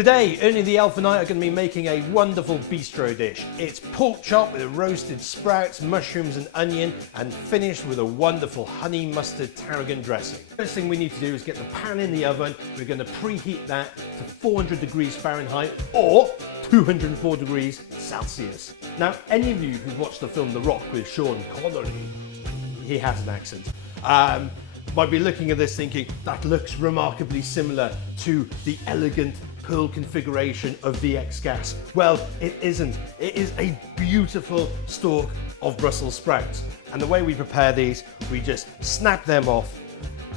Today, Ernie the Elf and I are going to be making a wonderful bistro dish. It's pork chop with roasted sprouts, mushrooms and onion, and finished with a wonderful honey mustard tarragon dressing. First thing we need to do is get the pan in the oven. We're going to preheat that to 400 degrees Fahrenheit or 204 degrees Celsius. Now, any of you who've watched the film The Rock with Sean Connery, he has an accent, might be looking at this thinking, that looks remarkably similar to the elegant pearl configuration of VX gas. Well, it isn't. It is a beautiful stalk of Brussels sprouts. And the way we prepare these, we just snap them off,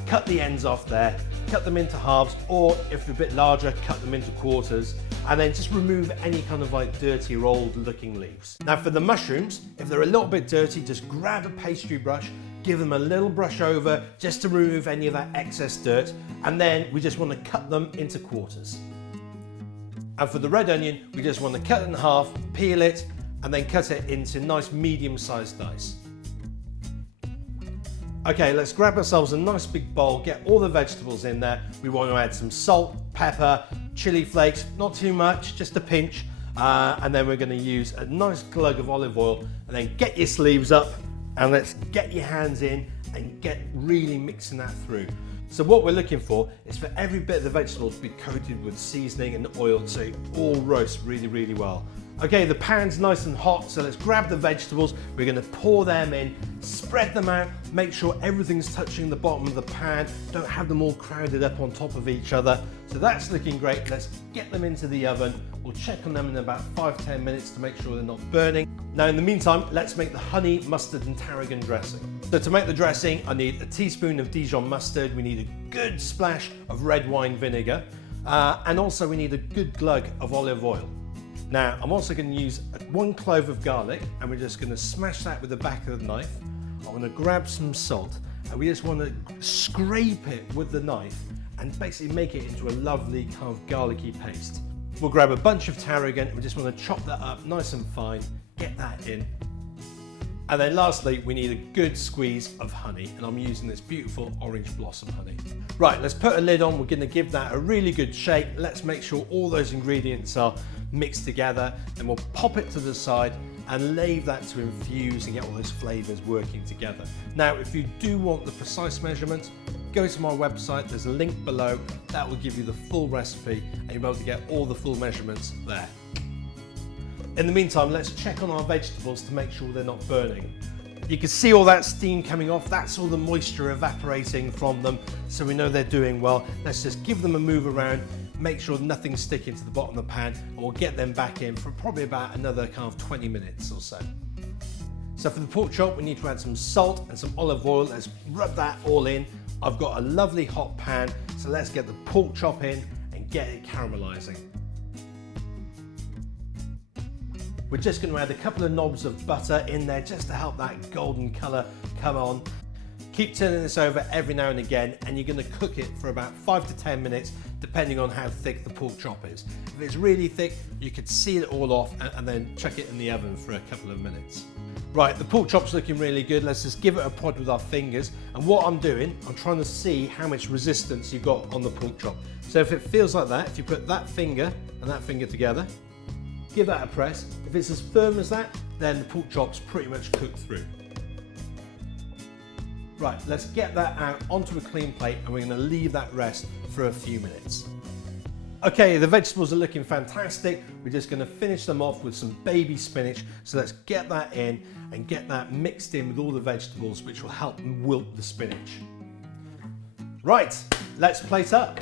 cut the ends off there, cut them into halves, or if they're a bit larger, cut them into quarters, and then just remove any kind of like dirty or old looking leaves. Now for the mushrooms, if they're a little bit dirty, just grab a pastry brush, give them a little brush over just to remove any of that excess dirt, and then we just want to cut them into quarters. And for the red onion, we just want to cut it in half, peel it, and then cut it into nice medium-sized dice. Okay, let's grab ourselves a nice big bowl, get all the vegetables in there. We want to add some salt, pepper, chili flakes, not too much, just a pinch. And then we're going to use a nice glug of olive oil, and then get your sleeves up and let's get your hands in and get really mixing that through. So what we're looking for is for every bit of the vegetables to be coated with seasoning and oil so it all roasts really, really well. Okay, the pan's nice and hot, so let's grab the vegetables. We're going to pour them in, spread them out, make sure everything's touching the bottom of the pan. Don't have them all crowded up on top of each other. So that's looking great. Let's get them into the oven. We'll check on them in about 5-10 minutes to make sure they're not burning. Now in the meantime, let's make the honey, mustard and tarragon dressing. So to make the dressing, I need a teaspoon of Dijon mustard. We need a good splash of red wine vinegar. And also we need a good glug of olive oil. Now, I'm also going to use 1 clove of garlic, and we're just going to smash that with the back of the knife. I'm going to grab some salt, and we just want to scrape it with the knife and basically make it into a lovely kind of garlicky paste. We'll grab a bunch of tarragon, and we just want to chop that up nice and fine, get that in. And then lastly, we need a good squeeze of honey, and I'm using this beautiful orange blossom honey. Right, let's put a lid on. We're going to give that a really good shake. Let's make sure all those ingredients are mixed together, and we'll pop it to the side and leave that to infuse and get all those flavors working together. Now, if you do want the precise measurements, go to my website. There's a link below that will give you the full recipe, and you'll be able to get all the full measurements there. In the meantime, let's check on our vegetables to make sure they're not burning. You can see all that steam coming off. That's all the moisture evaporating from them, so we know they're doing well. Let's just give them a move around, make sure nothing's sticking to the bottom of the pan, and we'll get them back in for probably about another kind of 20 minutes or so. So for the pork chop, we need to add some salt and some olive oil. Let's rub that all in. I've got a lovely hot pan, so let's get the pork chop in and get it caramelizing. We're just going to add a couple of knobs of butter in there just to help that golden colour come on. Keep turning this over every now and again, and you're going to cook it for about 5 to 10 minutes depending on how thick the pork chop is. If it's really thick, you could seal it all off and then chuck it in the oven for a couple of minutes. Right, the pork chop's looking really good. Let's just give it a prod with our fingers, and what I'm doing, I'm trying to see how much resistance you've got on the pork chop. So if it feels like that, if you put that finger and that finger together, give that a press. If it's as firm as that, then the pork chop's pretty much cooked through. Right, let's get that out onto a clean plate, and we're going to leave that rest for a few minutes. Okay, the vegetables are looking fantastic. We're just going to finish them off with some baby spinach. So let's get that in and get that mixed in with all the vegetables, which will help wilt the spinach. Right, let's plate up.